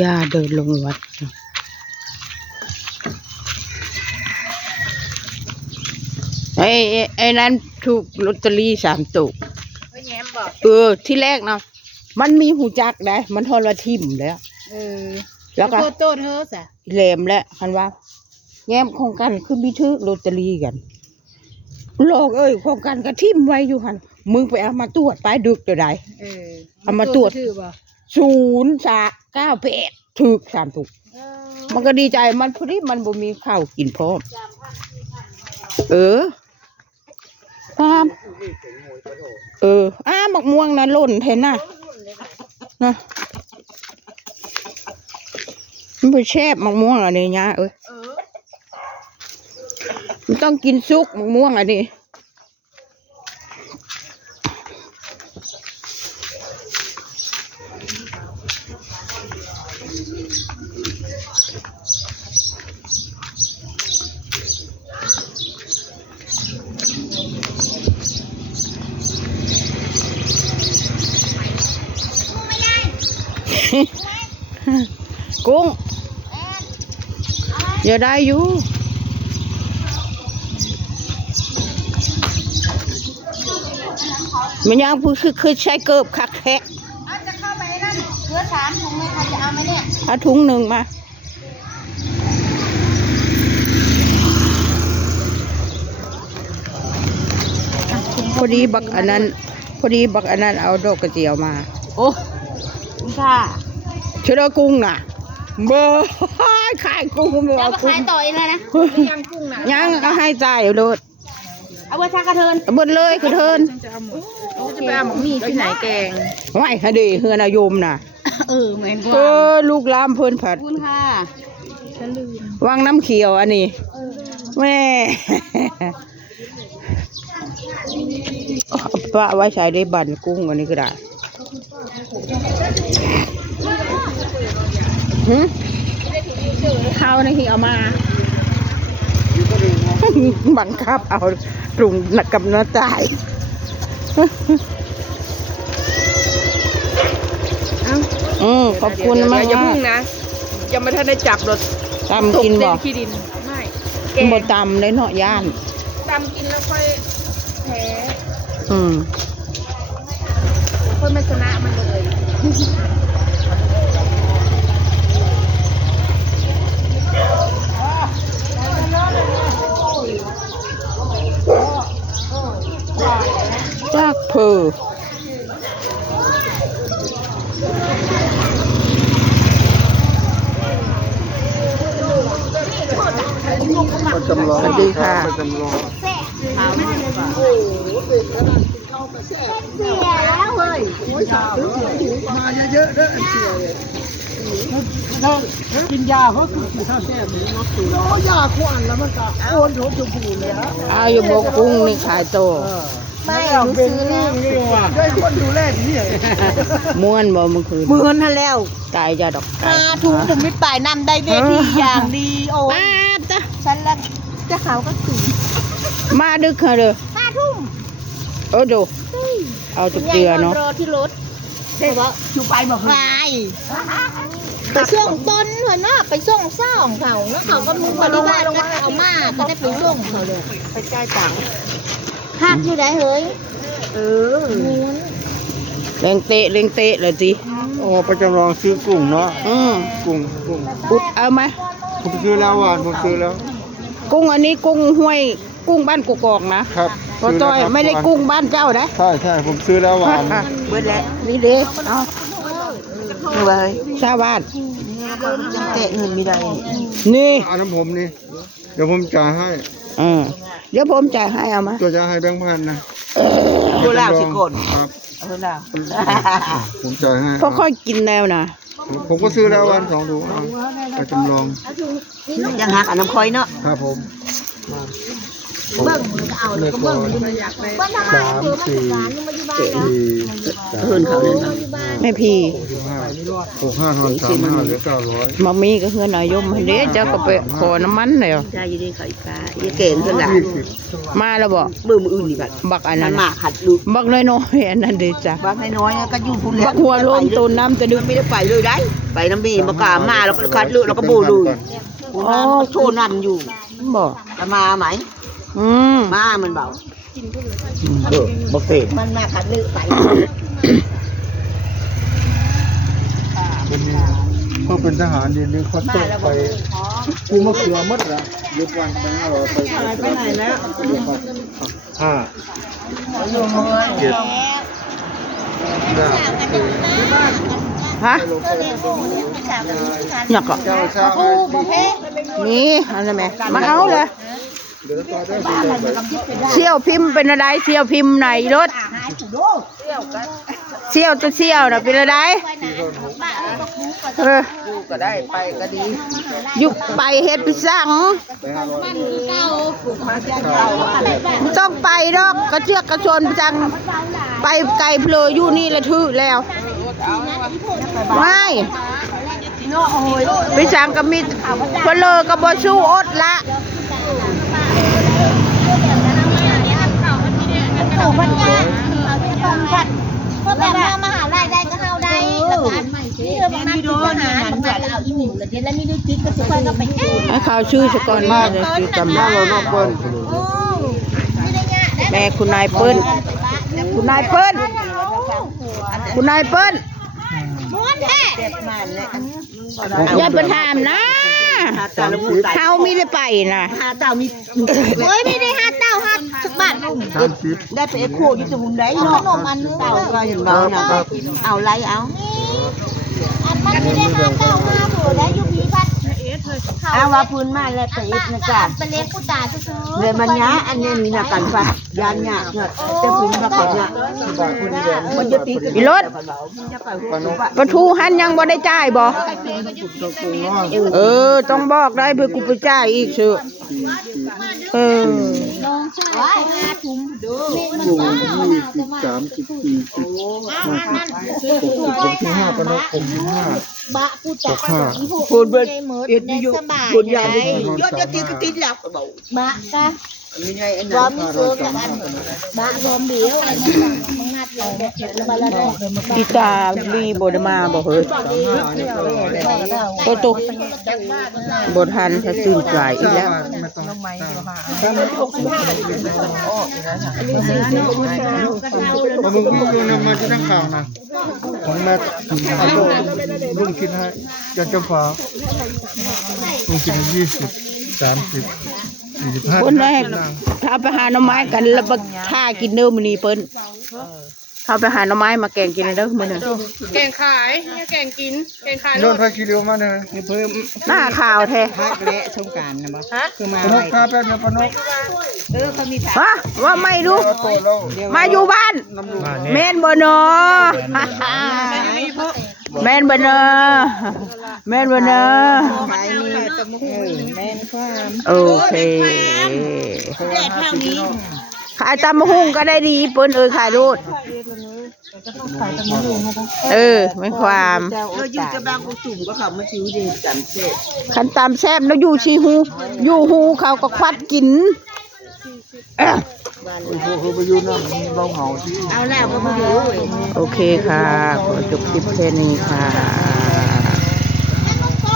ย่าเดินลงวัดไอ้นั้นถูกลอตเตอรี่3 ตุกที่แรกเนาะมันมีหูจักได้มันทอละทิ่มแล้วแล้วก็โตเธอสะแหลมแล้วคันว่าแง้มของกันคือมีถือลอตเตอรี่กันโลกของกันก็ทิ่มไว้อยู่หันมึงไปเอามาตรวจไปดึกเดี๋ยวใดเอามาตรวจ0398ถูก3 ตุกมันก็ดีใจมันพอดีมันบ่มีข้าวกินพร้อมครับหมักม่วงนะหล่นเห็นน่ะนะมันไปแช่หมักม่วงอันนี้นะมันต้องกินซุกหมักม่วงอันนี้กุ้งอย่าได้อยู่มันยังคือใช้เกิบคักแคะจะเข้าไปนั่นเหลือ3 ถุงเลยใครจะเอาไหมเนี่ยเอาถุงหนึ่งมาพอดีบักอันนั้นเอาดอกกระเจียวมาโอ้ค่ะเชื่อกุ้งน่ะเบอร์ขายกุ้งเบอร์เอาไปขายต่ออีกแล้วนะยังกุ้งน่ะยังเอาให้จ่ายโดดเอาเบอร์ชากระเทินเบอร์เลยกระเทินจะไปเอาหมกมีที่ไหนแกงไม่ฮะดีเฮือนายมน่ะเหมือนกันลูกลามเพิ่นผัดคุณค่ะฉันลืมวางน้ำเขียวอันนี้แม่ป้าไว้ใช้ได้บันกุ้งอันนี้ก็ได้ข้าวนี่เอามาบังคับเอาปรุงหนักกับเนื้อจ่ายขอบคุณมากอย่าพึ่งนะยังไม่ทันได้จับรถตำกินบ่ขี้ดินไม่บ่ตำเลยเนาะย่านตำกินแล้วค่อยแพ้ค่อยไม่ชนะมันเลยซากเพอสวัสดีค่ะเสียแล้วเฮ้ยมาเยอะๆเด้อเสียกินยาเพราะคือข้าวแซ่บนี่เขายาขวานแล้วมันก็โอนโถชมพูเลยฮะอยู่บกกุ้งนี่ขายโตไม่เอาซื้อแล้วได้คนดูแลดีม้วนบ่เมื่อคืนมื้อนั้นแล้วตายจะดอกถุงผมมิดปลายนำได้เวทีอย่างดีโอ้จ้ะฉันละจะขาวก็สีมาดึกค่ะเด้อ5 ทุ่มดูเอาจุกเกลือเนาะรอที่รถได้บ่อยู่ไปบ่ไปส่งต้นเหรอเนาะไปส่งซ่องเขาแล้วเขาก็มุ่งบริวารก็เอามาก็ได้ไปส่งเขาเลยไปจ่ายตังค์หักอยู่ไหนเฮ้ยเล็งเตะเลยสิประจำลองซื้อกุ้งเนาะกุ้งเอาไหมผมซื้อแล้วผมซื้อแล้วกุ้งอันนี้กุ้งห้วยกุ้งบ้านกกอกนะครับก็จ้อยไม่ได้กุ้งบ้านเจ้านะใช่ผมซื้อแล้วเบิดแล้วนี่เด้เอาเลยชาวบ้านยังแตะเงินไม่ได้นี่เอาน้ำผมนี่เดี๋ยวผมจ่ายให้เดี๋ยวผมจ่ายให้เอามาตัวจะให้แบงค์1,000นะกูลาวสิกดครับลาวผมจ่ายให้เพราะค่อยกินแล้วนะผมก็ซื้อแล้ววัน2 ถุงไปจำลองยังหักน้ำคอยเนาะครับผม เบิ่งมันก็เอาแล้วก็เบิ่งอยู่บ้านทำไมคือมันอยู่บ้านนี่มาอยู่บ้านนะ เพื่อนเขาเนี่ย แม่พี่ 65 35เหลือ900 มามีก็เฮือนนายยมหั่นเด้เจ้าก็ไปขอน้ำมันเลยเหรอ ใช่อยู่ดีเขาอีกาอีเก่งเพิ่นล่ะ มาแล้วบ่ เบิ่งมื้ออื่นนี่บัด บักอัน มั นั้น น มาขัดลูก บักน้อยๆอันนั้นเด้จ้ะ บ้านน้อยๆก็อยู่พุ่น บักหัวโลมต้นน้ำจะดึก ไม่ได้ไปเลยได้ไปน้ำบีมากามาแล้วก็คัดลูกแล้วก็โบลุยอ๋อโชว์นั่นอยู่ บ่ จะมาไหม อืม มามันเบา บักเตด มันมาขัดลือไป ก็เป็นทหารดีนึงเขาตกไปกูมะเขือมัดละยุบวันไป500ไปไหนแล้ว5 7 ฮะอยากก็ เจ้าชา นี่อันนั้นแม่มาเอาเลย เดี๋ยวต่อได้ เสี่ยวพิมพ์เป็นอะไรเสี่ยวพิมพ์ไหนรถเสี่ยวจะเสี่ยวน่ะเป็นอะไรก็ได้ไปก็ดี ยุบไปเฮ็ดไปสั่งต้องไปดอกกระเชือกกระชนไปสั่งไปไกลเพลออยู่นี่ละทื่อแล้วไม่ไปสั่งก็มีเพลอก็บ่สู้อดละ ถูกพันยาต้องพัดเพราะแบบมหาลัยได้ก็เฮาได้แล้วกันนี่เธอบางนัดทหารบางนัดเอาอีหมูแล้วเดี๋ยวแล้วนี่ดูติ๊กก็สุดก็ไปแก้ ให้เขาชื่อสกอนมาเลยชื่อกำลัง ไม่ได้ยาก แม่คุณนายเปิ้ลคุณนายเปิ้ลคุณนายเปิ้ล ม้วนแท้ อย่าไปถามนะเฮาไม่ได้ไปนะ หาเต่ามีเฮ้ยไม่ได้หาเต่าหาสักบาทได้ไปเอ็กโคอยู่สมุนไพรเนาะขนมมันเต่าก็เห็นบ่เนาะเอาไรเอาอันมันไม่ได้หาเต่าหาผัวได้อยู่พีพัดเอาว่าพื้นมาแล้วไปเอ็กนะจ๊ะเป็นเล็กผู้ตาซื้อเลยมันยะอันนี้นี่นะกันฟ้ายานยะเนี่ยแต่พื้นมาก่อนเนี่ยมันจะตีกัน อีรถปะทูหันยังบ่ได้จ่ายบ่ต้องบอกได้เพื่อกูไปจ่ายอีกเถอะว้ายหาถุงดู 65ปนก65 บะผู้ตา พูดเบิด เอ็ดอยู่บนยานยอดจะตีก็ตีแล้วก็บอกบะกะรอมเสือกันบะรอมเดียวอันนี้มึงงัดเราแล้วมาแล้ว อีตาลีบ่ได้มาบ่เฮ้ยโตโตบ่ทันถ้าตื่นสายอีกแล้ว มึงกูนำมาจะทั้งข่าวนะของแม่ลุงกินให้ยันจำฟ้าลุงกิน20 30 45 คนได้ถ้าไปหาหน่อไม้กันแล้วบ่ท่ากินเด้อมื้อนี้เปิ้นถ้าไปหาหน่อไม้มาแกงกินเด้อมื้อนี้ แกงขายแกงกินแกงขาย โดนพากิโลมาเนี่ยเพิ่ม หน้าขาวแท้ และสงการนะบ่คือมา ปนกคาเป็นปนก เขามี ฮะว่าไม่ดู โตแล้ว มาอยู่บ้านแม่นบ่เนาะแม่นบ่เนาะแม่นบ่เนาะ ขายนี่ตะมุแม่นความ โอเค แดดทางนี้ ขายตำมะฮุ่งก็ได้ดีเปิ้นขายรูดไม่ความ เราอยู่กับบางกูจุ่มก็เขามาชิวดีจันเสร็จ คันตำแซ่บแล้วอยู่ชีหูอยู่หูเขาก็ควัดกิน เขาไปอยู่นั่นเราเหงาที่ เอาแล้วก็มาอยู่ โอเคค่ะขอจบคลิปแค่นี้ค่ะ